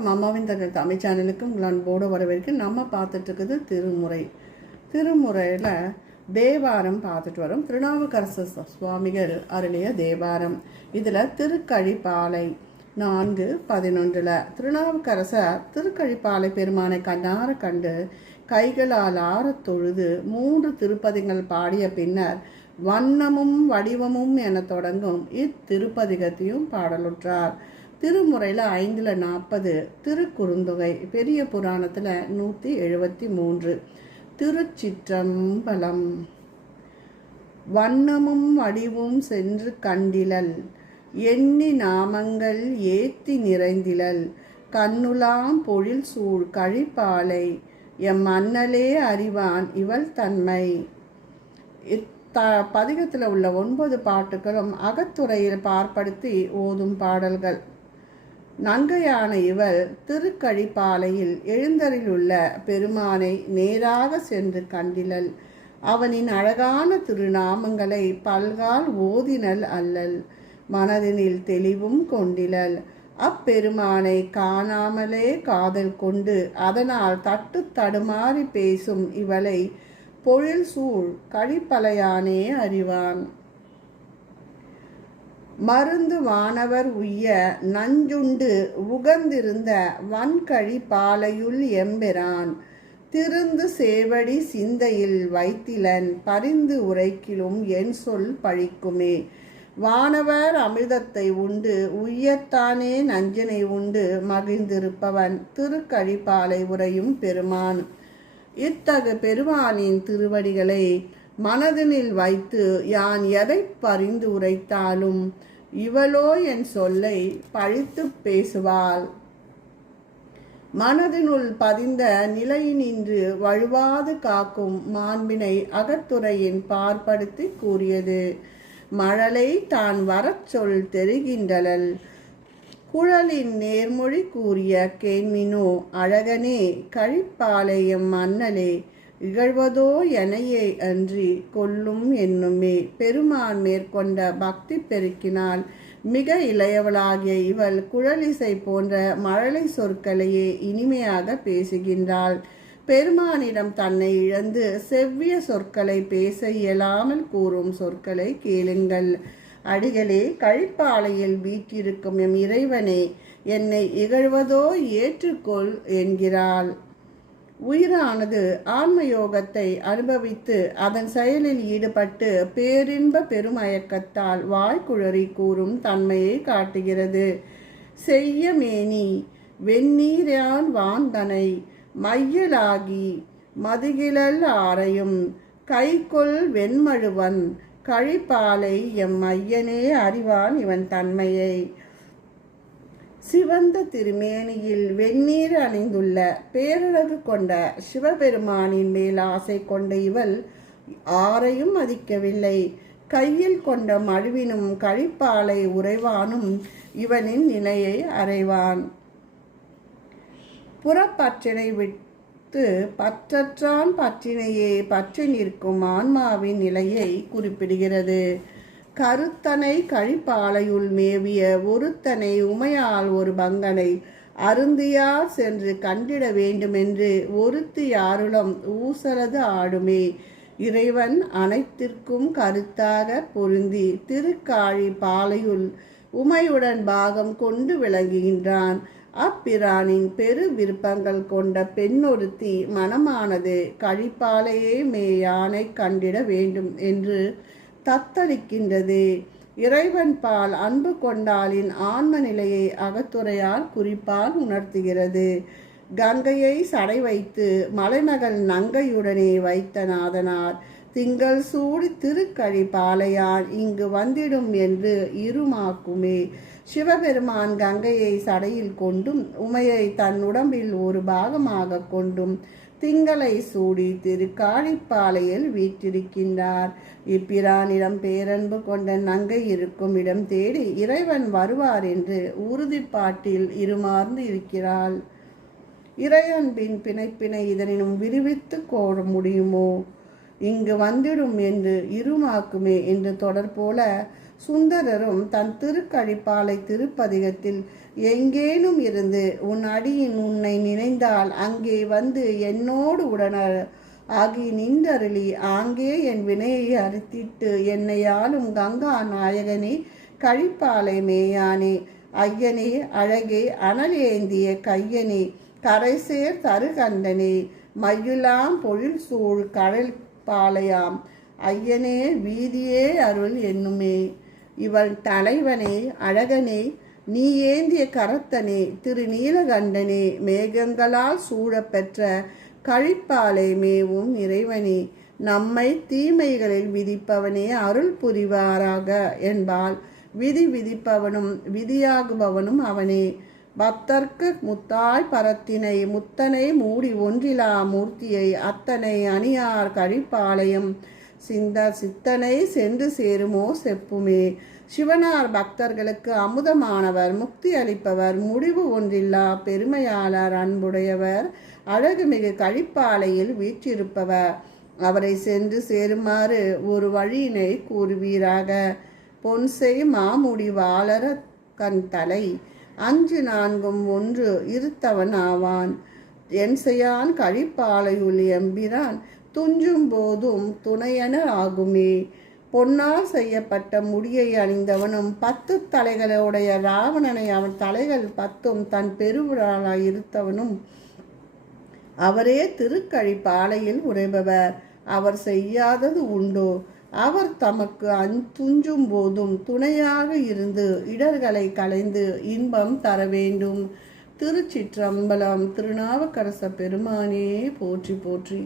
வணக்கம். அம்மாவின் தமிழ் சேனலுக்கு உங்களை அன்போடு வரவேற்க. நம்ம பார்த்துட்டு இருக்குது திருமுறையில் தேவாரம் பார்த்துட்டு வரோம். திருநாவுக்கரசர் சுவாமிகள் அருளிய தேவாரம். இதில் திருக்கழிப்பாலை 4:11 திருநாவுக்கரசர் திருக்கழிப்பாலை பெருமானை கண்ணார கண்டு கைகளால் ஆறத் தொழுது 3 திருப்பதிகள் பாடிய பின்னர் வண்ணமும் வடிவமும் என தொடங்கும் இத்திருப்பதிகத்தையும் பாடலுற்றார். திருமுறையில் 5:40 திருக்குறுந்தொகை, பெரிய புராணத்தில் 173. திருச்சிற்றம்பலம். வண்ணமும் வடிவும் சென்று கண்டிலல், எண்ணி நாமங்கள் ஏத்தி நிறைந்திலல், கண்ணுலாம் பொழில் சூழ் கழிப்பாலை, எம் அண்ணலே அறிவான் இவள் தன்மை. பதிகத்தில் உள்ள 9 பாட்டுகளும் அகத்துறையில் பார்ப்படுத்தி ஓதும் பாடல்கள். நங்கையான இவள் திருக்கழிப்பாலையில் எழுந்தரிலுள்ள பெருமானை நேராக சென்று கண்டிலல், அவனின் அழகான திருநாமங்களை பல்கால் ஓதினல் அல்லல், மனதினில் தெளிவும் கொண்டிலல், அப்பெருமானை காணாமலே காதல் கொண்டு அதனால் தட்டு தடுமாறி பேசும் இவளை பொழில் சூழ் கழிப்பலையானே அறிவான். மருந்து வானவர் உய்ய நஞ்சுண்டு உகந்திருந்த வன்கழி பாலையுள் எம்பெரான், திருந்து சேவடி சிந்தையில் வைத்திலன், பரிந்து உரைக்கிலும் என் சொல் பழிக்குமே. வானவர் அமிர்தத்தை உண்டு உய்யத்தானே நஞ்சினை உண்டு மகிழ்ந்திருப்பவன் திருக்கழிப்பாலை உரையும் பெருமான். இத்தகு பெருமானின் திருவடிகளை மனதினில் வைத்து யான் எதை பரிந்து உரைத்தாலும் இவளோ என் சொல்லை பழித்து பேசுவாள். மனதினுள் பதிந்த நிலையினின்று வழுவாது காக்கும் மாண்பினை அகத்துறையின் பார்ப்படுத்தி கூறியது. மழலை தான் வரச் சொல் தெரிகின்றலல், குழலின் நேர்மொழி கூறிய கேண்மினோ, அழகனே கழிப்பாலையம் அண்ணலே, இகழ்வதோ எனையே அன்றி கொல்லும் என்னுமே. பெருமான் மேற்கொண்ட பக்தி பெருக்கினால் மிக இளையவளாகிய இவள் குழலிசை போன்ற மழலை சொற்களையே இனிமையாக பேசுகின்றாள். பெருமானிடம் தன்னை இழந்து செவ்விய சொற்களை பேச இயலாமல் கூறும் சொற்களை கேளுங்கள். அடிகளே, கழிப்பாலையில் வீற்றிருக்கும் எம் இறைவனே, என்னை இகழ்வதோ ஏற்றுக்கொள் என்கிறாள். உயிரானது ஆன்மயோகத்தை அனுபவித்து அதன் செயலில் ஈடுபட்டு பேரின்ப பெருமயக்கத்தால் வாய்க்குழறி கூறும் தன்மையை காட்டுகிறது. செய்ய மேனி வெந்நீரான் வாந்தனை மையலாகி மதுகிழல் ஆரையும், கைகொள் வெண்மழுவன் கழிப்பாலை எம் ஐயனே அறிவான் இவன் தன்மையை. சிவந்த திருமேனியில் வெந்நீர் அணிந்துள்ள பேரழகு கொண்ட சிவபெருமானின் மேல் ஆசை கொண்ட இவள் ஆரையும் மதிக்கவில்லை. கையில் கொண்ட மழுவினும் கழிப்பாலை உறைவானும் இவனின் நிலையை அறைவான். புறப்பற்றினை விட்டு பற்றற்றான் பற்றினையே பற்றி நிற்கும் ஆன்மாவின் நிலையை குறிப்பிடுகிறது. கருத்தனை கழிப்பாலையுள் மேவிய ஒருத்தனை உமையால் ஒரு பங்கனை அருந்தியார் சென்று கண்டிட வேண்டுமென்று ஒருத்தி யாருளம் ஊசலது ஆடுமே. இறைவன் அனைத்திற்கும் கருத்தாக பொருந்தி திருக்காழி பாலையுள் உமையுடன் பாகம் கொண்டு விளங்குகின்றான். அப்பிரானின் பெரு விருப்பங்கள் கொண்ட பெண்ணொருத்தி மனமானது கழிப்பாலையே மேயானை கண்டிட வேண்டும் என்று தத்தளிக்கின்றது. இறைவன் பால் அன்பு கொண்டாலின் ஆன்ம நிலையை அகத்துறையால் குறிப்பால் உணர்த்துகிறது. கங்கையை சடை வைத்து மலைமகள் நங்கையுடனே வைத்த நாதனார் திங்கள் சூடி திருக்கழிப்பாலையான் இங்கு வந்திடும் என்று இருமாக்குமே. சிவபெருமான் கங்கையை சடையில் கொண்டும் உமையை தன் உடம்பில் ஒரு பாகமாக கொண்டும் திங்களை சூடி திருக்காழிப்பாலையில் வீற்றிருக்கின்றார். இப்பிரானிடம் பேரன்பு கொண்ட நங்கை இருக்கும் இடம் தேடி இறைவன் வருவார் என்று உறுதிப்பாட்டில் இருமார்ந்து இருக்கிறாள். இறையன்பின் பிணைப்பினை இதனினும் விரிவித்து கோர முடியுமோ? இங்கு வந்திடும் என்று இருமாக்குமே என்று தொடர் போல சுந்தரரும் தன் திருக்கழிப்பாலை திருப்பதிகத்தில் எங்கேனும் இருந்து உன் அடியின் உன்னை நினைந்தால் அங்கே வந்து என்னோடு உடனர் ஆகி நின்றருளி ஆங்கே என் வினையை அறுத்திட்டு என்னையாலும் கங்கா நாயகனே கழிப்பாலை மேயானே ஐயனே அழகே அனலேந்திய கையனே கரைசேர் தருகண்டனே மையுலாம் பொழில் சூழ் கடல் பாலையாம் ஐயனே வீதியே அருள் என்னுமே. இவள் தலைவனே அழகனே நீ ஏந்திய கரத்தனே திருநீலகண்டனே மேகங்களால் சூழப்பெற்ற கழிப்பாலை மேவும் இறைவனே நம்மை தீமைகளில் விதிப்பவனே அருள் புரிவாராக என்பால் விதி விதிப்பவனும் விதியாகுபவனும் அவனே. பக்தர்க்கு முத்தாய் பரத்தினை முத்தனை மூடி ஒன்றிலா மூர்த்தியை அத்தனை அணியார் கழிப்பாளையம் சித்தனை சென்று சேருமோ செப்புமே. சிவனார் பக்தர்களுக்கு அமுதமானவர், முக்தி அளிப்பவர், முடிவு ஒன்றில்லா பெருமையாளர், அன்புடையவர், அழகுமிகு கழிப்பாலையில் வீற்றிருப்பவர். அவரை சென்று சேருமாறு ஒரு வழியினை கூறுவீராக. பொன்செய் மாமுடி வாளர கண் தலை 5-4 இருத்தவன் ஆவான். என் செய்யான் கழிப்பாலையுள் எம்பிரான் துஞ்சும் போதும் துணையன ஆகுமே. பொன்னால் செய்யப்பட்ட முடியை அணிந்தவனும் 10 தலைகளுடைய ராவணனை அவன் தலைகள் 10 தன் பெருவிழாளாய் இருத்தவனும் அவரே திருக்கழிப்பாலையில் உரைபவர். அவர் செய்யாதது உண்டோ? அவர் தமக்கு துஞ்சும் போதும் துணையாக இருந்து இடர்களை களைந்து இன்பம் தர வேண்டும். திருச்சிற்றம்பலம். திருநாவுக்கரச பெருமானே போற்றி போற்றி.